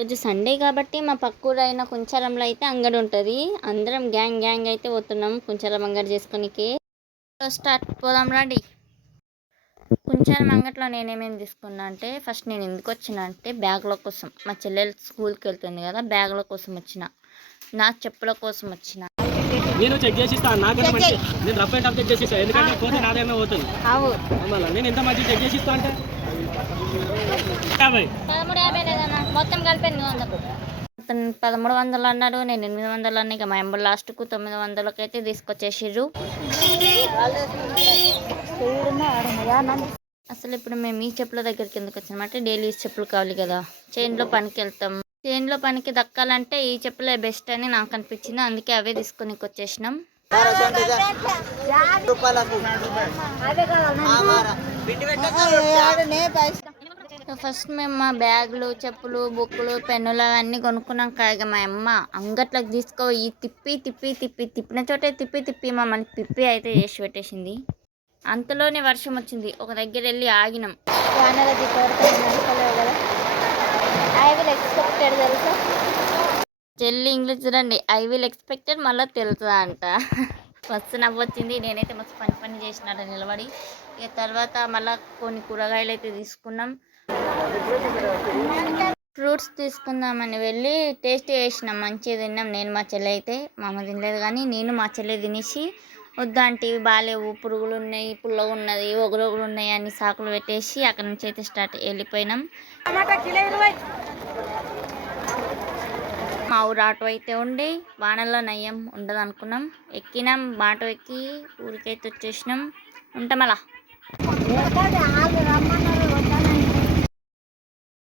రోజు సండే కాబట్టి మా పక్కూరైన కుంచారంలో అయితే అంగడి ఉంటుంది. అందరం గ్యాంగ్ గ్యాంగ్ అయితే పోతున్నాం కుంచారం అంగడి చేసుకునికి. స్టార్ట్ పోదాం రండి. కుంచారం అంగట్లో నేనేమేమి తీసుకున్నా అంటే, ఫస్ట్ నేను ఎందుకు వచ్చిన అంటే బ్యాగుల కోసం. మా చెల్లెలు స్కూల్కి వెళ్తుంది కదా, బ్యాగుల కోసం వచ్చిన, నా చెప్పుల కోసం వచ్చిన. నేను చెక్ చేసి ఇస్తాను. నాకన్నా మంచి నేను రఫ్ అండ్ టఫ్ చెక్ చేసి ఇస్తాను. ఎందుకంటే పోతే నాదేమో పోతుంది. నేను ఎంత మంచి చెక్ చేసి ఇస్తా అంటే 1350 లేదన్నా, మొత్తం కలిపి 1300 అన్నాడు. నేను 800 అన్నా. ఇక మా ఎంబర్ లాస్ట్కు 900కి అయితే తీసుకొచ్చేసిర్రు. అసలు ఇప్పుడు మేము ఈ చెప్పుల దగ్గరికి ఎందుకు వచ్చామంటే, డైలీ చెప్పులు కావాలి కదా, చైన్లో పనికి వెళ్తాం. చైన్లో పనికి దక్కాలంటే ఈ చెప్పులే బెస్ట్ అని నాకు అనిపించింది. అందుకే అవే తీసుకొని వచ్చేసినాం. ఫస్ట్ మేము మా బ్యాగులు, చెప్పులు, బుక్కులు, పెన్నులు అవన్నీ కొనుక్కున్నాం. ఇక మా అమ్మ అంగట్లోకి ఈ తిప్పిన చోటే తిప్పి మమ్మల్ని పిప్పి అయితే చేసి పెట్టేసింది. అంతలోనే వర్షం వచ్చింది. ఒక దగ్గర వెళ్ళి ఆగినాం. చెల్లి ఇంగ్లీష్ చూడండి, ఐ విల్ ఎక్స్పెక్టెడ్ మళ్ళీ తెలుస్తుందా అంట. మస్తు నవ్వొచ్చింది. నేనైతే మస్తు పని చేసినట్టు నిలబడి. ఇక తర్వాత మళ్ళీ కొన్ని కూరగాయలు అయితే తీసుకున్నాం. ఫ్రూట్స్ తీసుకుందామని వెళ్ళి టేస్ట్ చేసినాం, మంచిగా తిన్నాం. నేను మా చెల్లి అయితే, మా అమ్మ తినలేదు కానీ నేను మా చెల్లి తినేసి, వద్దంటే ఇవి బాగాలేవు, పురుగులు ఉన్నాయి, పుల్లగా ఉన్నది, ఒగురొగులు ఉన్నాయి అని సాకులు పెట్టేసి అక్కడ నుంచి అయితే వెళ్ళిపోయినాం. మా ఊరు ఆటో అయితే ఉండి వానల్లో నయ్యం ఉండదు అనుకున్నాం. ఎక్కినాం, ఆటో ఎక్కి ఊరికైతే వచ్చేసినాం. ఉంటాం అలా.